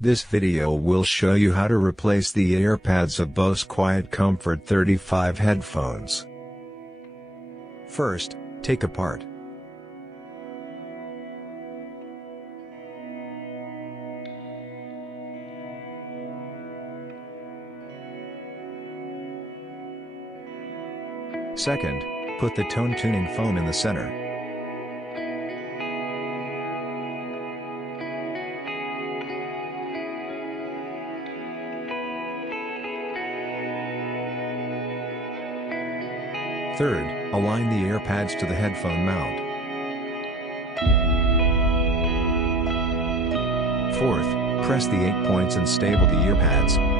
This video will show you how to replace the earpads of Bose QuietComfort 35 headphones. First, take apart. Second, put the tone tuning foam in the center. Third, align the earpads to the headphone mount. Fourth, press the 8 points and stable the earpads.